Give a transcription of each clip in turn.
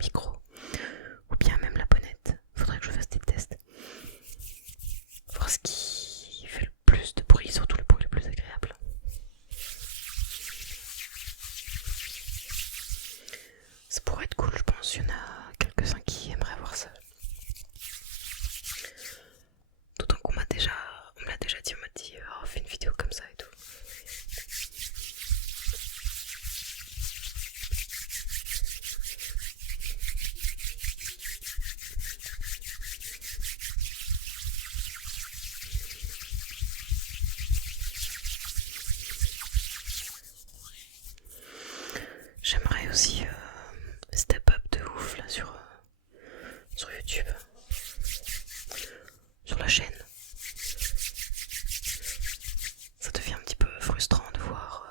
micro, ou bien même la bonnette. Faudrait que je fasse des tests. Voir ce qui fait le plus de bruit, surtout le bruit le plus agréable. Ça pourrait être cool, je pense. Il y en a quelques-uns qui aimeraient voir ça. D'autant qu'on m'a déjà dit, oh, fais une vidéo comme ça et tout. J'aimerais aussi step up de ouf là sur YouTube, sur la chaîne. Ça devient un petit peu frustrant de voir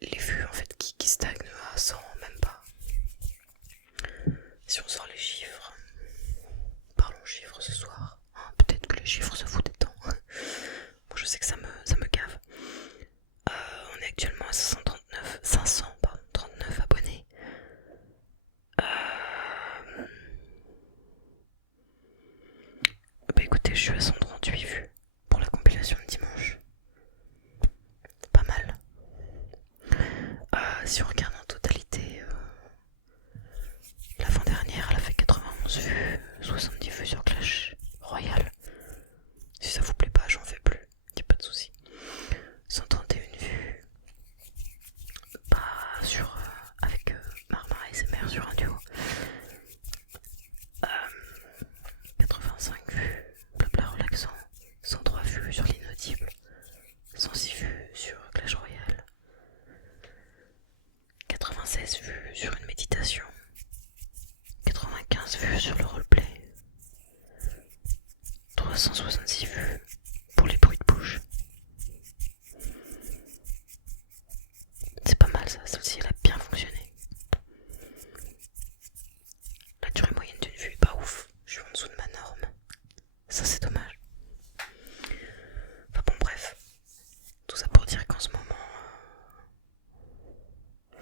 les vues en fait qui stagnent à 100, même pas. Si on sort les chiffres, parlons chiffres ce soir. Peut-être que les chiffres se foutent des temps. Moi je sais que ça me gave. On est actuellement à 539 abonnés. Bah écoutez, je suis à 138 vues pour la compilation de dimanche. Pas mal. Si on regarde en totalité, l'avant-dernière elle a fait 91 vues, 70 vues sur Clash Royale. Si ça vous plaît pas, j'en fais plus, y'a pas de souci. 131 vues, pas sur avec Marmara ASMR sur un duo. 85 vues, blabla relaxant. 103 vues sur l'inaudible. 106 vues sur Clash Royale. 96 vues sur une méditation. 95 vues sur le roleplay. 366 vues pour les bruits de bouche. C'est pas mal ça, celle-ci elle a bien fonctionné. La durée moyenne d'une vue est pas ouf, je suis en dessous de ma norme. Ça c'est dommage. Enfin bon bref, tout ça pour dire qu'en ce moment,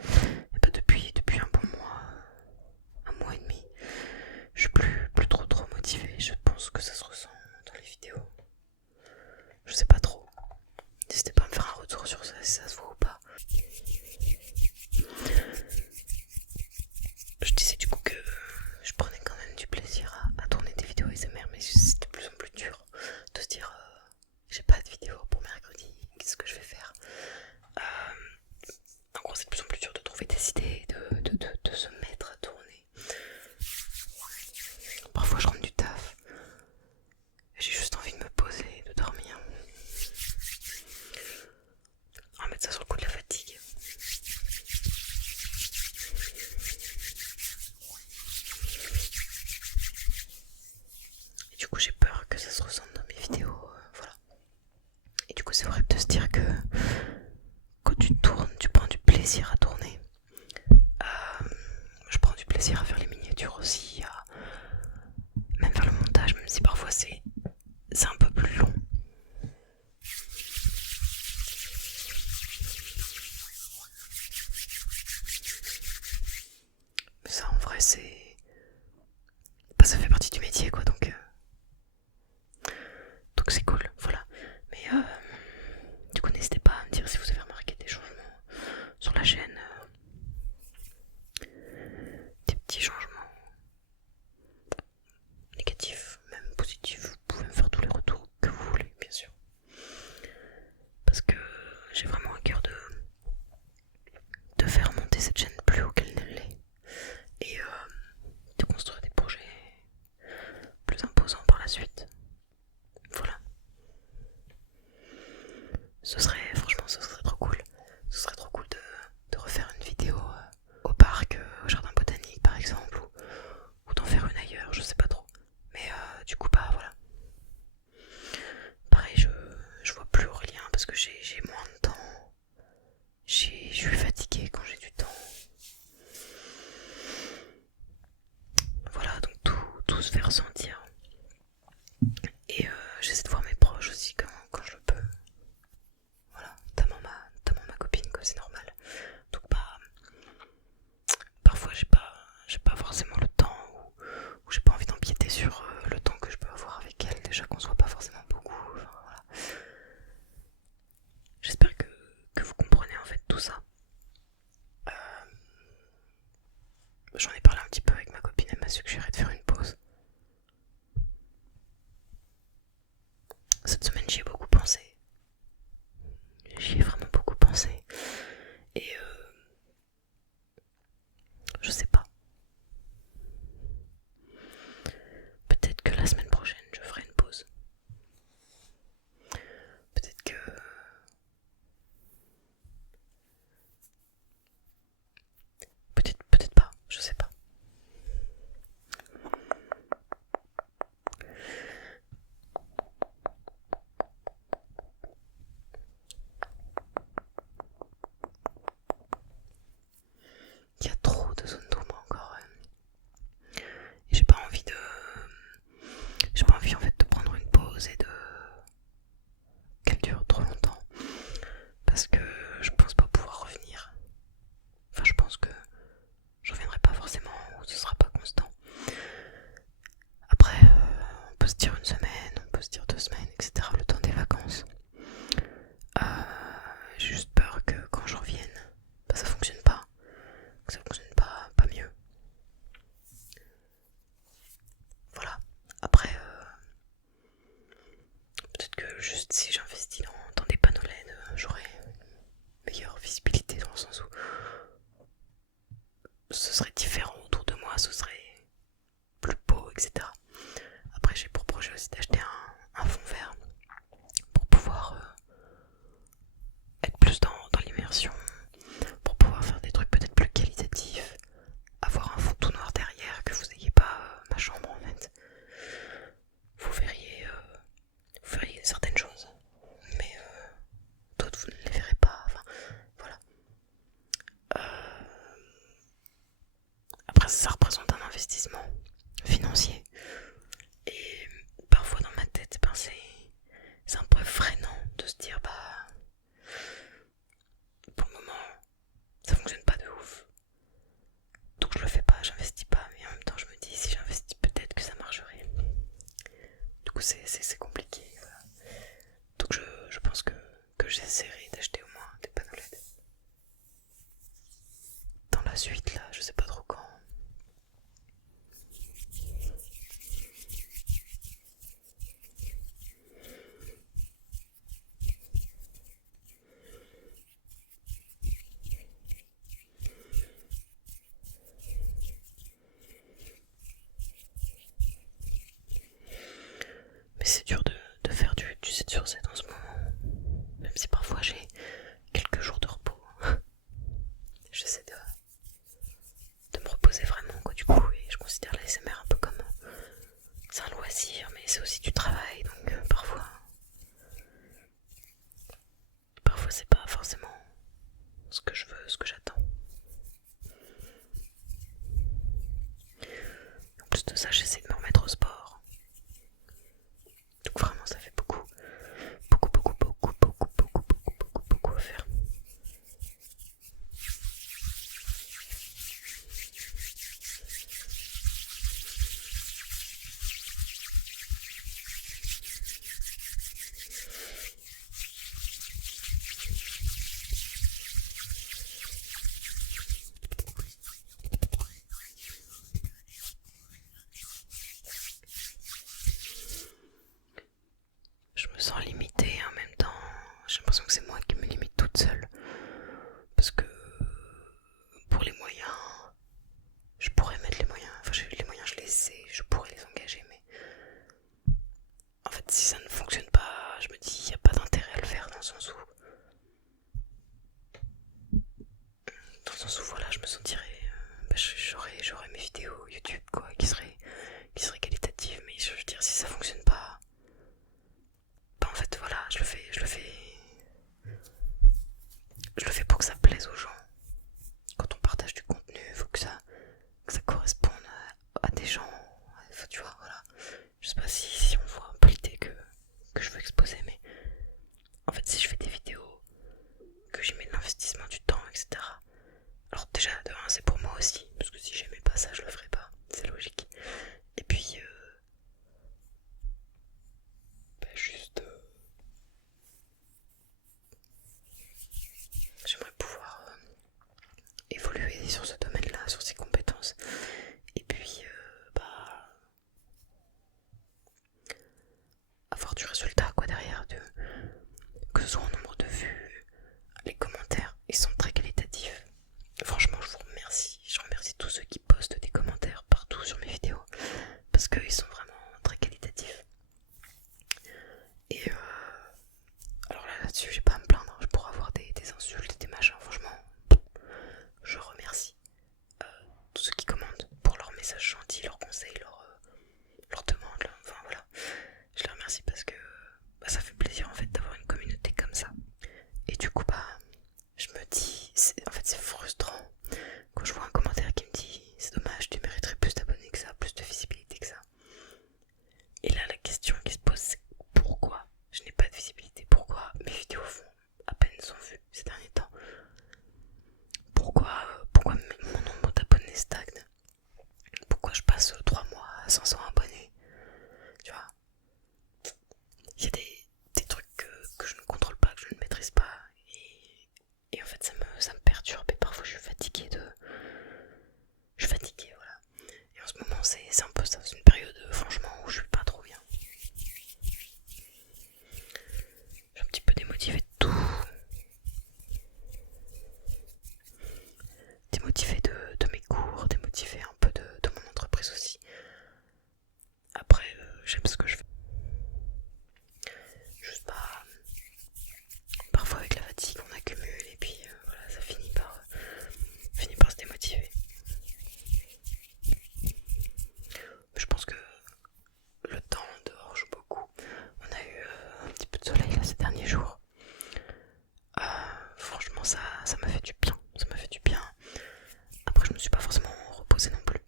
et bah depuis un bon mois et demi, je suis plus trop motivé. Je pense que ça se ressent dans les vidéos. Je sais pas trop. N'hésitez pas à me faire un retour sur ça si ça se voit ou pas. Je disais du coup que je prenais quand même du plaisir à tourner des vidéos ASMR, mais c'est de plus en plus dur de se dire j'ai pas de vidéo pour mercredi, qu'est-ce que je vais faire. En gros c'est de plus en plus dur de trouver des idées, de se mettre à tourner. Parfois je rentre du taf et j'ai juste envie de me poser, de dormir. On va mettre ça sur le coup de la fatigue. Et du coup j'ai peur que ça se ressente dans mes vidéos, voilà. Et du coup c'est horrible de se dire que quand tu tournes, tu prends du plaisir à tourner. Je prends du plaisir à faire les miniatures aussi, à même faire le montage, même si parfois c'est un peu plus long. Mais ça en vrai c'est... Bah, ça fait partie du métier quoi, donc c'est cool, voilà. Mais du coup n'hésitez pas à me dire si vous avez remarqué des changements sur la chaîne. Des petits changements négatifs, même positifs. Vous pouvez me faire tous les retours que vous voulez, bien sûr. Parce que j'ai vraiment à cœur de faire monter cette chaîne plus haut qu'elle ne l'est. Et de construire des projets plus imposants par la suite. Voilà. Franchement, ce serait trop cool. Ce serait trop cool de refaire une vidéo au parc, au jardin botanique par exemple, ou d'en faire une ailleurs, je sais pas trop. Mais du coup, bah voilà. Pareil, je vois plus Aurélien parce que j'ai moins de temps. Je suis fatiguée quand j'ai du temps. Voilà, donc tout se fait ressentir. Et j'essaie de voir mes proches aussi quand je le peux. Voilà, notamment ma copine, quoi, c'est normal. Donc J'en ai parlé un petit peu avec ma copine, elle m'a suggéré de faire une pause. Cette semaine, j'y ai beaucoup pensé. J'y ai vraiment beaucoup pensé. Et je sais pas. Peut-être que la semaine prochaine, je ferai une pause. Peut-être que... Peut-être pas, je sais pas. Il y a trop de zones d'ombre encore. Et j'ai pas envie en fait de prendre une pause et de... qu'elle dure trop longtemps. Parce que je pense pas pouvoir revenir. Enfin, je pense que je reviendrai pas forcément ou ce sera pas constant. Après, on peut se dire une semaine, on peut se dire 2 semaines, etc. le temps des vacances. J'ai juste peur que quand je revienne, bah, ça fonctionne pas. Que ça fonctionne pas mieux. Voilà. Après, peut-être que juste si j'investis dans des panneaux LED, j'aurai une meilleure visibilité dans le sens où ce serait différent autour de moi, ce serait plus beau, etc. Après, j'ai pour projet aussi d'acheter un fond vert pour pouvoir être plus dans l'immersion, pour pouvoir faire des trucs peut-être plus qualitatifs, avoir un fond tout noir derrière, que vous n'ayez pas ma chambre en fait. Vous verriez certaines choses, mais d'autres vous ne les verrez pas. Enfin, voilà. Après, ça représente un investissement financier. Et parfois dans ma tête, ben, c'est un peu freinant de se dire bah pour le moment ça fonctionne pas de ouf. Donc je le fais pas, j'investis pas, mais en même temps je me dis si j'investis peut-être que ça marcherait. Du coup c'est compliqué. Voilà. Donc je pense que j'essaierai d'acheter au moins des panneaux LED. Dans la suite là, je sais pas trop quand. Mais c'est dur de faire du 7 sur 7 en ce moment. Même si parfois j'ai quelques jours de repos. J'essaie de me reposer vraiment quoi du coup. Et je considère la SMR un peu comme... c'est un loisir mais c'est aussi du travail. Donc parfois c'est pas forcément ce que je veux, ce que j'attends. En plus de ça, j'essaie de me remettre au sport. Donc vraiment, ça fait beaucoup à faire. Je me sens limitée en même temps. J'ai l'impression que c'est moi qui me limite toute seule. Parce que pour les moyens, je pourrais mettre les moyens. Enfin, les moyens, je les sais, je pourrais les engager. Mais en fait, si ça ne fonctionne pas, je me dis il n'y a pas d'intérêt à le faire dans le sens où... voilà, je me sentirais... j'aurais mes vidéos YouTube quoi, qui seraient qualitatives. Mais je veux dire, si ça fonctionne pas... bah en fait, voilà, je le fais pour que ça plaise aux gens. Quand on partage du contenu, il faut que ça corresponde à des gens. Enfin, tu vois, voilà. Je sais pas si on voit un peu l'idée que je veux exposer, mais en fait, si je fais des vidéos, que j'y mets de l'investissement, du temps, etc. Alors, déjà, de un, c'est pour moi aussi, parce que si j'aimais pas ça, je le ferais pas. C'est logique. Et puis, juste. J'aimerais pouvoir évoluer sur ce domaine-là, sur ces compétences. qu'ils sont vraiment très qualitatifs. Et alors là-dessus, j'ai pas à me plaindre. Je pourrais avoir des insultes, des machins. Franchement, je remercie tous ceux qui commandent pour leurs messages gentils, leurs conseils, leurs demandes. Enfin voilà, je les remercie parce que ça fait plaisir en fait d'avoir une communauté comme ça. Et du coup, je me dis, en fait, c'est frustrant quand je vois un commentaire qui me dit c'est dommage, tu mériterais plus d'abonnés que ça, plus de visibilité que ça. Et là, la question qui se pose, c'est pourquoi je n'ai pas de visibilité? Pourquoi mes vidéos font à peine 100 vues ces derniers temps? Pourquoi mon nombre d'abonnés stagne? Pourquoi je passe 3 mois à 500 abonnés? Tu vois, il y a des trucs que je ne contrôle pas, que je ne maîtrise pas. Et en fait, ça me perturbe. Et parfois, je suis fatiguée, voilà. Et en ce moment, c'est un peu ça. C'est une période, franchement, où je suis pas trop bien. Je suis un petit peu démotivée de tout. Démotivée de mes cours, démotivée un peu de mon entreprise aussi. Après, j'aime ce que je fais. Juste pas. Parfois, avec la fatigue, on accumule et puis voilà, ça finit par se démotiver. Je pense que le temps dehors joue beaucoup. On a eu un petit peu de soleil là ces derniers jours. Franchement, ça m'a fait du bien. Ça m'a fait du bien. Après, je me suis pas forcément reposée non plus.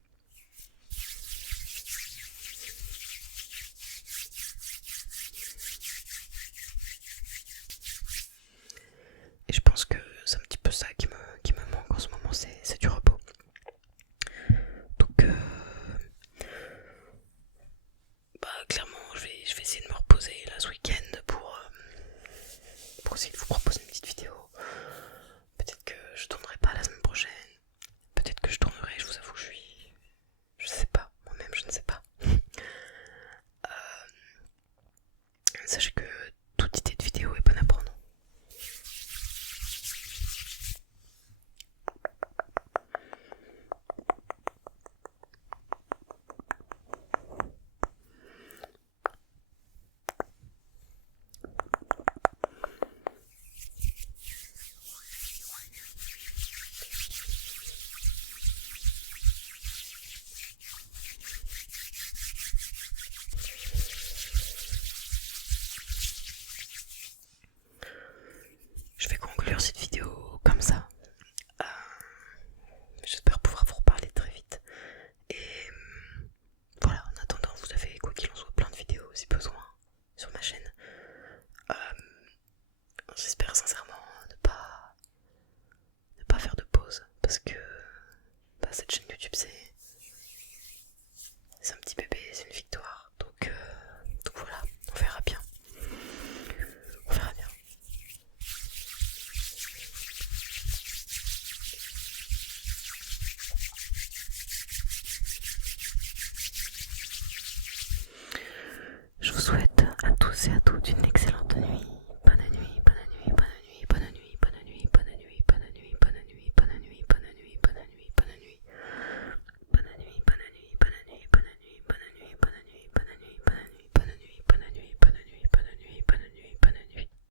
Et je pense que c'est un petit peu ça qui me manque en ce moment, c'est du repos. Donc, clairement, je vais essayer de me reposer là ce week-end pour essayer de vous proposer une petite vidéo. Peut-être que je tournerai pas la semaine prochaine. Peut-être que je tournerai, je vous avoue que je sais pas, moi-même je ne sais pas. Sachez que toute idée de vidéo est bonne à prendre. Je vais conclure cette vidéo comme ça. J'espère pouvoir vous reparler très vite. Et voilà, en attendant, vous avez quoi qu'il en soit plein de vidéos si besoin sur ma chaîne. J'espère sincèrement ne pas faire de pause parce que cette chaîne YouTube c'est un petit bébé, c'est une victoire. Donc voilà, on verra bien. On verra bien. Je vous souhaite à tous et à toutes une excellente